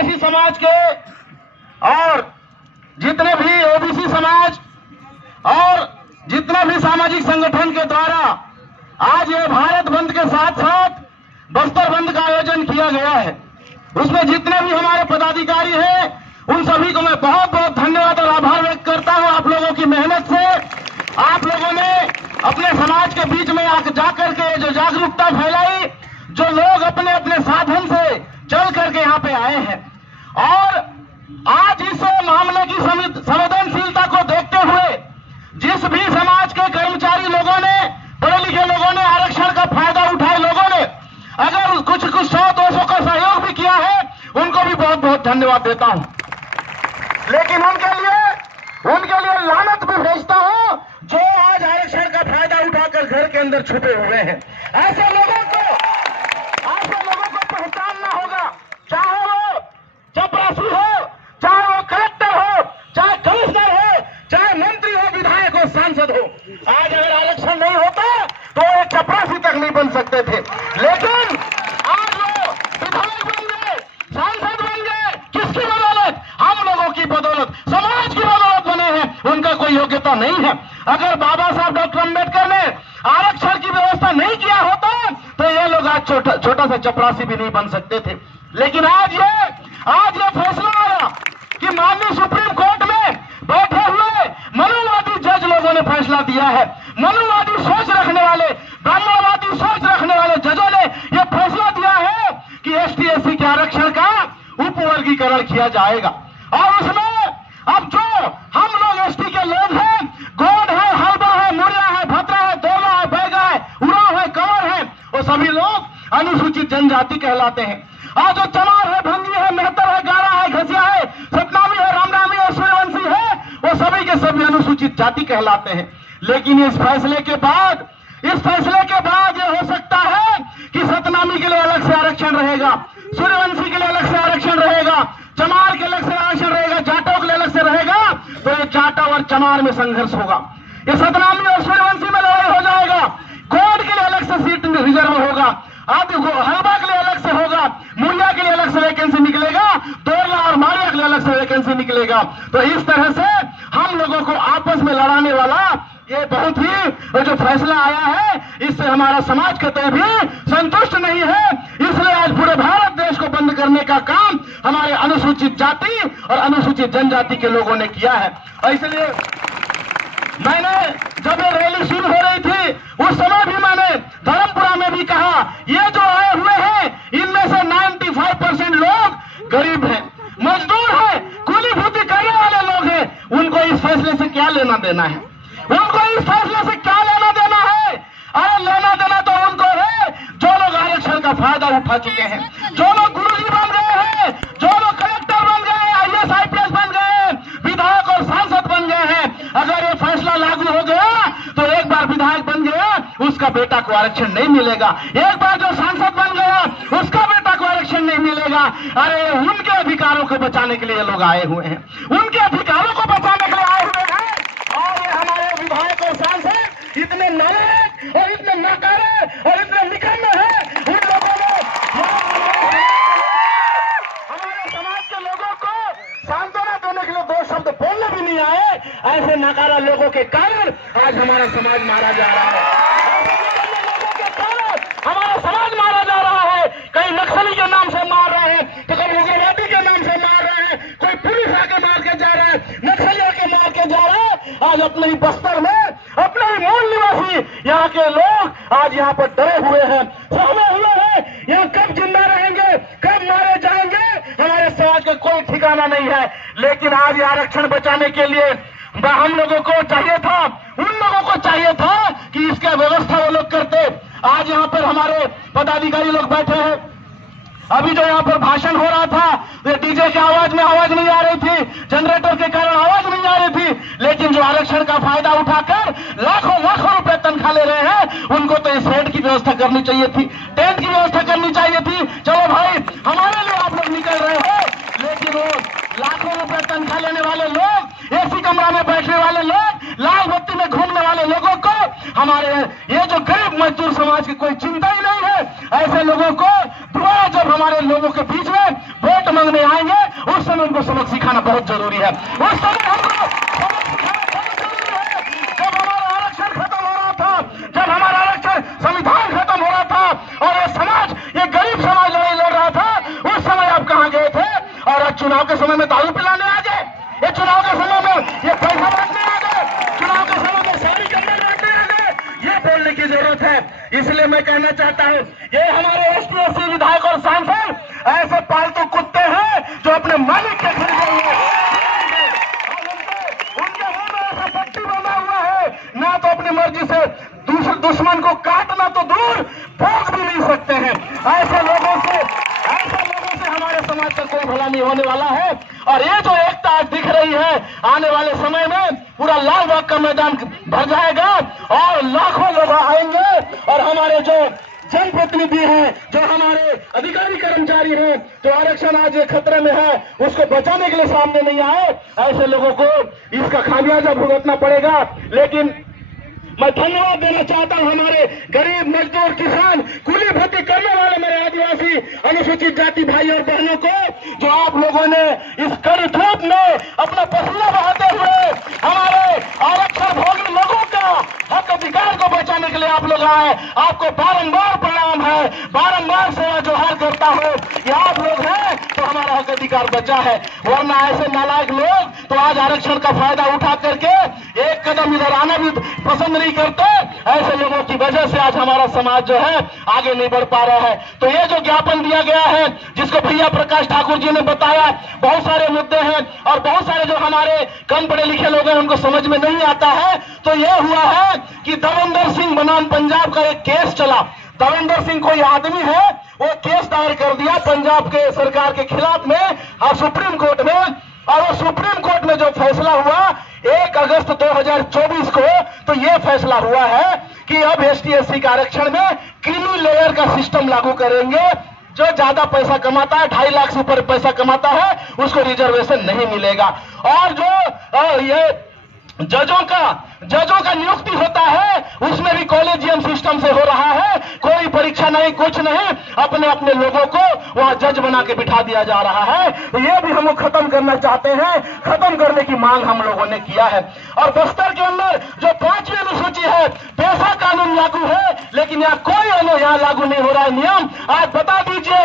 आदिवासी समाज के और जितने भी ओबीसी समाज और जितने भी सामाजिक संगठन के द्वारा आज ये भारत बंद के साथ साथ बस्तर बंद का आयोजन किया गया है, उसमें जितने भी हमारे पदाधिकारी हैं उन सभी को मैं बहुत बहुत धन्यवाद और आभार व्यक्त करता हूं। आप लोगों की मेहनत से आप लोगों ने अपने समाज के बीच में जाकर के जो जागरूकता फैलाई, जो लोग अपने अपने साधन से चल करके यहाँ पे आए हैं और आज इस मामले की संवेदनशीलता को देखते हुए जिस भी समाज के कर्मचारी लोगों ने, पढ़े लिखे लोगों ने, आरक्षण का फायदा उठाए लोगों ने अगर कुछ 100-200 का सहयोग भी किया है, उनको भी बहुत बहुत धन्यवाद देता हूं। लेकिन उनके लिए लानत भी भेजता हूं जो आज आरक्षण का फायदा उठाकर घर के अंदर छुपे हुए हैं। ऐसे लोगों को पहचानना होगा, चाहे वो चपरासी हो, चाहे वो कलेक्टर हो, चाहे कमिश्नर हो, चाहे मंत्री हो, विधायक हो, सांसद हो। आज अगर आरक्षण नहीं होता तो एक चपरासी तक नहीं बन सकते थे, लेकिन आज वो विधायक बन गए, सांसद बन गए। किसकी बदौलत? हम लोगों की बदौलत, समाज की बदौलत बने हैं। उनका कोई योग्यता नहीं है। अगर बाबा साहब डॉक्टर अम्बेडकर ने आरक्षण की व्यवस्था नहीं किया होता तो ये लोग आज छोटा सा चपरासी भी नहीं बन सकते थे। लेकिन आज ये फैसला आया कि माननीय सुप्रीम कोर्ट में बैठे हुए मनुवादी जज लोगों ने फैसला दिया है। मनुवादी सोच रखने वाले, ब्राह्मणवादी सोच रखने वाले जजों ने यह फैसला दिया है कि ST/SC के आरक्षण का उपवर्गीकरण किया जाएगा और उसमें अब जो हम लोग ST के लोग हैं, गोंड है, हल्बा है, मुड़िया है, भद्रा है, दोला है, बैगा है, उराव है, कंवर है, वो सभी लोग अनुसूचित जनजाति कहलाते हैं। और जो चमार है, भंगी है, मेहतर है, गारा है, घसिया है, सतनामी है, रामनामी है, सूर्यवंशी है, वो सभी के सभी अनुसूचित जाति कहलाते हैं। लेकिन इस फैसले के बाद ये हो सकता है कि सतनामी के लिए अलग से आरक्षण रहेगा, सूर्यवंशी के लिए अलग से आरक्षण रहेगा, चमार के अलग से आरक्षण रहेगा, जाटों के लिए अलग से रहेगा। तो ये जाटा और चमार में संघर्ष होगा, ये सतनामी और सूर्यवंशी में लड़ाई हो जाएगा। कोर्ट के लिए अलग से सीट रिजर्व होगा, हलबा के लिए अलग से होगा, मुंडा के लिए अलग से वैकेंसी निकलेगा, तोरला और मारिया के लिए अलग से वैकेंसी निकलेगा। तो इस तरह से हम लोगों को आपस में लड़ाने वाला ये बहुत ही जो फैसला आया है, इससे हमारा समाज कतई भी संतुष्ट नहीं है। इसलिए आज पूरे भारत देश को बंद करने का काम हमारे अनुसूचित जाति और अनुसूचित जनजाति के लोगों ने किया है। और इसलिए मैंने जब ये रैली शुरू हो रही थी उस समय भी मैंने धर्मपुरा में भी कहा, ये जो आए हुए हैं इनमें से 95% लोग गरीब हैं, मजदूर हैं, कूली भूती करने वाले लोग हैं। उनको इस फैसले से क्या लेना देना है? उनको इस फैसले से क्या लेना देना है? अरे लेना देना तो उनको है जो लोग आरक्षण का फायदा उठा चुके हैं, जो लोग गुरुजी बन गए हैं, जो लोग कलेक्टर बन गए, IAS IPS बन गए, विधायक और सांसद बन गए हैं। अगर ये फैसला लागू हो गया तो एक बार विधायक बन गया उसका बेटा को आरक्षण नहीं मिलेगा, एक बार जो सांसद बन गया उसका बेटा को आरक्षण नहीं मिलेगा। अरे उनके अधिकारों को बचाने के लिए ये लोग आए हुए हैं, उनके अधिकारों को बचाने के लिए आए हुए हैं। और ये हमारे विधायक और सांसद इतने नालायक और इतने नाकारे और इतने निकम्मे हैं, उन लोगों ने हमारे समाज के लोगों को सांत्वना देने के लिए 2 शब्द बोलने भी नहीं आए। ऐसे नाकारा लोगों के कारण आज हमारा समाज मारा जा रहा है, हमारा समाज मारा जा रहा है। कहीं नक्सली के नाम से मार रहे हैं, तो कहीं उग्रवादी के नाम से मार रहे हैं, कोई पुलिस आके मार के जा रहा है, नक्सली आके मार के जा रहा है। आज अपने ही बस्तर में अपने ही मूल निवासी यहाँ के लोग आज यहाँ पर डरे हुए हैं, सहमे हुए हैं। यहाँ कब जिंदा रहेंगे, कब मारे जाएंगे, हमारे समाज का कोई ठिकाना नहीं है। लेकिन आज आरक्षण बचाने के लिए हम लोगों को चाहिए था, उन लोगों को चाहिए था कि इसका व्यवस्था वो लोग करते। आज यहाँ पर हमारे पदाधिकारी लोग बैठे हैं, अभी जो यहाँ पर भाषण हो रहा था डीजे की आवाज में आवाज नहीं आ रही थी, जनरेटर के कारण आवाज नहीं आ रही थी। लेकिन जो आरक्षण का फायदा उठाकर लाखों लाखों रुपए तनख्वाह ले रहे हैं, उनको तो इस शेड की व्यवस्था करनी चाहिए थी, टेंट की व्यवस्था करनी चाहिए थी। चलो भाई, हमारे लिए आप लोग निकल रहे हो, लेकिन वो लाखों रुपए तनख्वाह लेने वाले लोग, AC कमरा में बैठने वाले लोग, लाल बत्ती में घूमने वाले लोगों को हमारे ये जो गरीब मजदूर समाज की कोई चिंता ही नहीं है। ऐसे लोगों को दोबारा जब हमारे लोगों के बीच में वोट मांगने आएंगे उस समय उनको सबक सिखाना बहुत जरूरी है। उस समय हमको सबक सिखाना बहुत जरूरी है। जब हमारा आरक्षण खत्म हो रहा था, जब हमारा आरक्षण संविधान खत्म हो रहा था और ये समाज, ये गरीब समाज लड़ाई लड़ रहा था, उस समय आप कहां गए थे? और आज चुनाव के समय में दारू पिलाने आ गए, ये चुनाव के समय में ये पैसा बांटने आ गए, चुनाव के समय में सारी कमर बांटने आ गए। ये बोलने की जरूरत है। इसलिए मैं कहना चाहता हूं, ये हमारे एसटी-एससी विधायक और सांसद ऐसे पालतू कुत्ते हैं जो अपने मालिक के खरीदे हुए हैं। उनके मुंह में ऐसा पट्टी बंधा हुआ है, ना तो अपनी मर्जी से दूसरे दुश्मन को काटना तो दूर भोग भी नहीं सकते हैं। ऐसे लोगों से हमारे समाज का कोई भला नहीं होने वाला है। और ये जो एकता आज दिख रही है, आने वाले समय में पूरा लाल बाग का मैदान भर जाएगा और लाखों लोग आएंगे और हमारे जो जनप्रतिनिधि हैं, जो हमारे अधिकारी कर्मचारी हैं, जो आरक्षण आज खतरे में है, उसको बचाने के लिए सामने नहीं आए, ऐसे लोगों को इसका खामियाजा भुगतना पड़ेगा। लेकिन मैं धन्यवाद देना चाहता हूं हमारे गरीब मजदूर किसान कूली भत्ती करने वाले मेरे आदिवासी अनुसूचित जाति भाई और बहनों को, जो आप लोगों ने इस कड़ी धूप में अपना पसीना बहाते हुए हमारे आरक्षण भोगी लोगों का हक अधिकार को बचाने के लिए आप लोग आए। आपको बारंबार प्रणाम है, बारंबार सेवा जोहार करता हूं। ये आप लोग हैं तो हमारा हक अधिकार बचा है, वरना ऐसे नालायक लोग तो आज आरक्षण का फायदा उठा करके एक कदम इधर आना भी पसंद नहीं करते। ऐसे लोगों की वजह से आज हमारा समाज जो है आगे नहीं बढ़ पा रहा है। तो ये जो ज्ञापन दिया गया है, जिसको भैया प्रकाश ठाकुर जी ने बताया, बहुत सारे मुद्दे हैं और बहुत सारे जो हमारे कम पढ़े लिखे लोग हैं उनको समझ में नहीं आता है। तो ये हुआ है कि दविंदर सिंह बनाम पंजाब का एक केस चला। दविंदर सिंह कोई आदमी है, वो केस दायर कर दिया पंजाब के सरकार के खिलाफ में और सुप्रीम कोर्ट में, और वो सुप्रीम कोर्ट में जो फैसला हुआ 1 अगस्त 2024 को, तो ये फैसला हुआ है कि अब एसटी-एससी का आरक्षण में क्रीमी लेयर का सिस्टम लागू करेंगे। जो ज्यादा पैसा कमाता है, 2.5 लाख से ऊपर पैसा कमाता है, उसको रिजर्वेशन नहीं मिलेगा। और जो ये जजों का नियुक्ति होता है, उसमें भी कॉलेजियम सिस्टम से हो रहा है। कोई परीक्षा नहीं, कुछ नहीं, अपने अपने लोगों को वहां जज बना के बिठा दिया जा रहा है। ये भी हम लोग खत्म करना चाहते हैं, खत्म करने की मांग हम लोगों ने किया है। और बस्तर के अंदर जो 5वीं अनुसूची है, पेशा कानून लागू है, लेकिन यहाँ कोई यहाँ लागू नहीं हो रहा है नियम। आज बता दीजिए,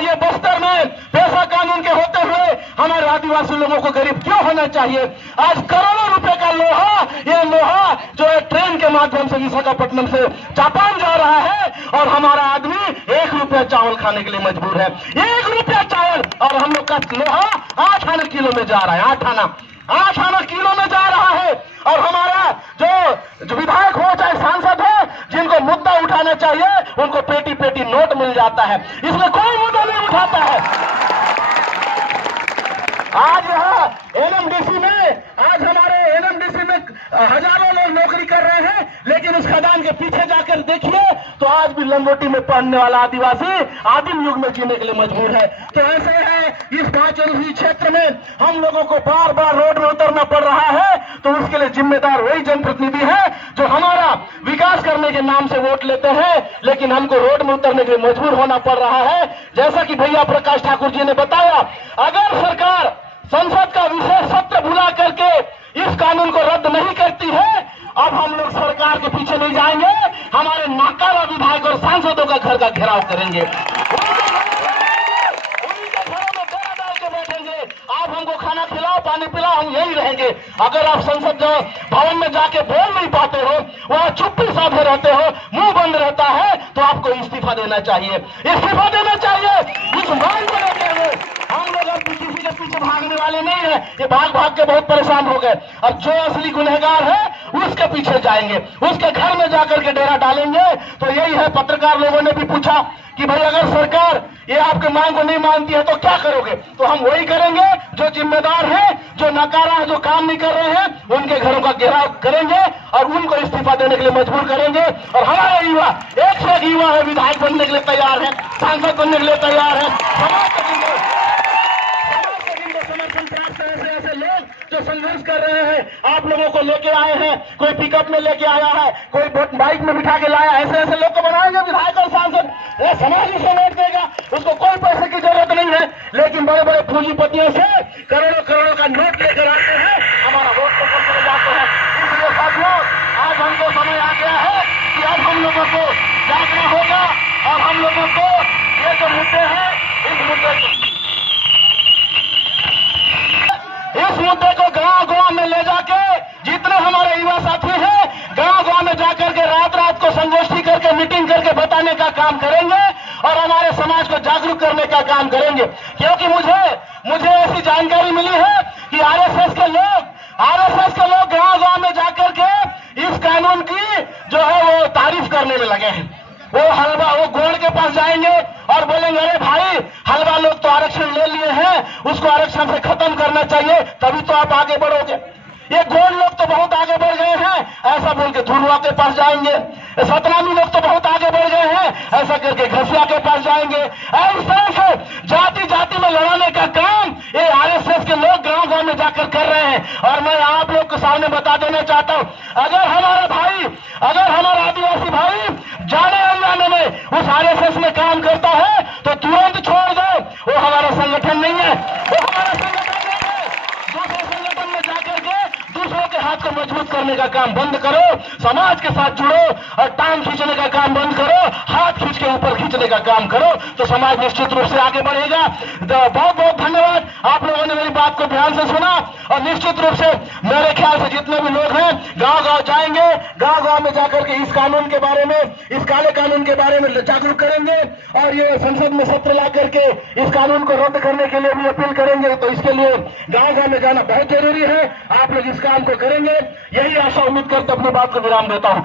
ये बस्तर में पेशा कानून के होते हुए हमारे आदिवासी लोगों को गरीब क्यों होना चाहिए? आज करोड़ों रुपए का लोहा, ये लोहा जो है ट्रेन के माध्यम से विशाखापट्टनम से जापान जा रहा है, और हमारा आदमी 1 रुपया चावल खाने के लिए मजबूर है। 1 रुपया चावल, और हम लोग का लोहा 8 आना किलो में जा रहा है, 8 आना किलो में जा रहा है। और हमारा जो विधायक हो चाहे सांसद हो, जिनको मुद्दा उठाना चाहिए उनको पेटी पेटी नोट मिल जाता है, इसलिए कोई मुद्दा नहीं उठाता है। आज यहाँ एनएमडीसी में, आज हमारे एनएमडीसी में हजारों लोग नौकरी कर रहे हैं, लेकिन उस खदान के पीछे जाकर देखिए तो आज भी लंगोटी में पहनने वाला आदिवासी आदिम युग में जीने के लिए मजबूर है। तो ऐसे है, इस 5 अनुसूची क्षेत्र में हम लोगों को बार बार रोड में उतरना पड़ रहा है। तो उसके लिए जिम्मेदार वही जनप्रतिनिधि है जो हमारा विकास करने के नाम से वोट लेते हैं, लेकिन हमको रोड में उतरने के लिए मजबूर होना पड़ रहा है। जैसा कि भैया प्रकाश ठाकुर जी ने बताया, अगर सरकार संसद का विशेष सत्र बुला करके इस कानून को रद्द नहीं करती है, अब हम लोग सरकार के पीछे नहीं जाएंगे, हमारे नाकारा विधायक और सांसदों का घर का घेराव करेंगे, उन्हीं के घरों में डेरा डाल के बैठेंगे। आप हमको खाना खिलाओ, पानी पिलाओ, हम यही रहेंगे। अगर आप संसद भवन में जाके बोल नहीं पाते हो, वहां चुप्पी साधे रहते हो, मुंह बंद रहता है, तो आपको इस्तीफा देना चाहिए, इस्तीफा देना चाहिए। इस मांग को लेते हुए हम लोग अब किसी के पीछे भागने वाले नहीं है। ये भाग के बहुत परेशान हो गए, और जो असली गुनहगार है उसके पीछे जाएंगे, उसके घर में जाकर के डेरा डालेंगे। तो यही है, पत्रकार लोगों ने भी पूछा कि भाई अगर सरकार ये आपके मांग को नहीं मानती है तो क्या करोगे? तो हम वही करेंगे, जो जिम्मेदार है, जो नकारा है, जो काम नहीं कर रहे हैं, उनके घरों का घेराव करेंगे और उनको इस्तीफा देने के लिए मजबूर करेंगे। और हमारे युवा, एक से एक युवा है, विधायक बनने के लिए तैयार है, सांसद बनने के लिए तैयार है। समाज के समर्थन प्राप्त ऐसे लोग जो संघर्ष कर रहे हैं, आप लोगों को लेके आए हैं, कोई पिकअप में लेके आया है, कोई बाइक में बिठा के लाया, ऐसे लोग को बनाएंगे विधायक और सांसद। वो समाज उसे वोट देगा, उसको कोई पैसे की जरूरत नहीं है। लेकिन बड़े बड़े पूंजीपतियों से करोड़ों करोड़ों का नोट लेकर आते हैं, हमारा वोट लेकर चले जाते हैं। इसलिए साथियों, आज हमको समय आ गया है कि अब हम लोगों को जागना होगा और हम लोगों को ये जो मुद्दे हैं, इस मुद्दे को गांव गांव में ले जाके जितने हमारे युवा साथी हैं, गांव गांव में जाकर के रात रात को संगोष्ठी करके मीटिंग करके बताने का काम करेंगे और हमारे समाज को जागरूक करने का काम करेंगे। क्योंकि मुझे ऐसी जानकारी मिली है कि आरएसएस के लोग गांव गांव में जाकर के इस कानून की जो है वो तारीफ करने में लगे हैं। वो गोड़ के पास जाएंगे और बोलेंगे, अरे भाई, हलवा लोग तो आरक्षण ले लिए हैं, उसको आरक्षण से खत्म करना चाहिए, तभी तो आप आगे बढ़ोगे। ये गोड़ लोग तो बहुत आगे बढ़ गए हैं, ऐसा बोल के धुरवा के पास जाएंगे। सतनामी लोग तो बहुत आगे बढ़ गए हैं, ऐसा करके घसिया के पास जाएंगे। इस तरह से जाति जाति में लड़ाने का काम ये आरएसएस के लोग गांव गांव में जाकर कर रहे हैं। और मैं आप लोग के सामने बता देना चाहता हूं, अगर हमारा आदिवासी भाई जाने अनजाने में उस आरएसएस में काम करता है तो तुरंत छोड़ दो, वो हमारा संगठन नहीं है, वो हमारा संगठन नहीं है। दूसरे संगठन में जाकर के दूसरों के हाथ को मजबूत करने का काम बंद करो, समाज के साथ जुड़ो और टांग खींचने का काम बंद करो, हाथ खींच के ऊपर खींचने का काम करो, तो समाज निश्चित रूप से आगे बढ़ेगा। तो बहुत बहुत धन्यवाद, आप लोगों ने मेरी बात को ध्यान से सुना और निश्चित रूप से मेरे ख्याल से जितने भी लोग हैं गांव गांव जाएंगे, गांव गांव में जाकर के इस कानून के बारे में, इस काले कानून के बारे में जागरूक करेंगे और ये संसद में सत्र ला करके इस कानून को रद्द करने के लिए भी अपील करेंगे। तो इसके लिए गांव गांव में जाना बहुत जरूरी है। आप लोग इस काम को करेंगे, यही आशा उम्मीद करते अपनी बात को विराम देता हूं।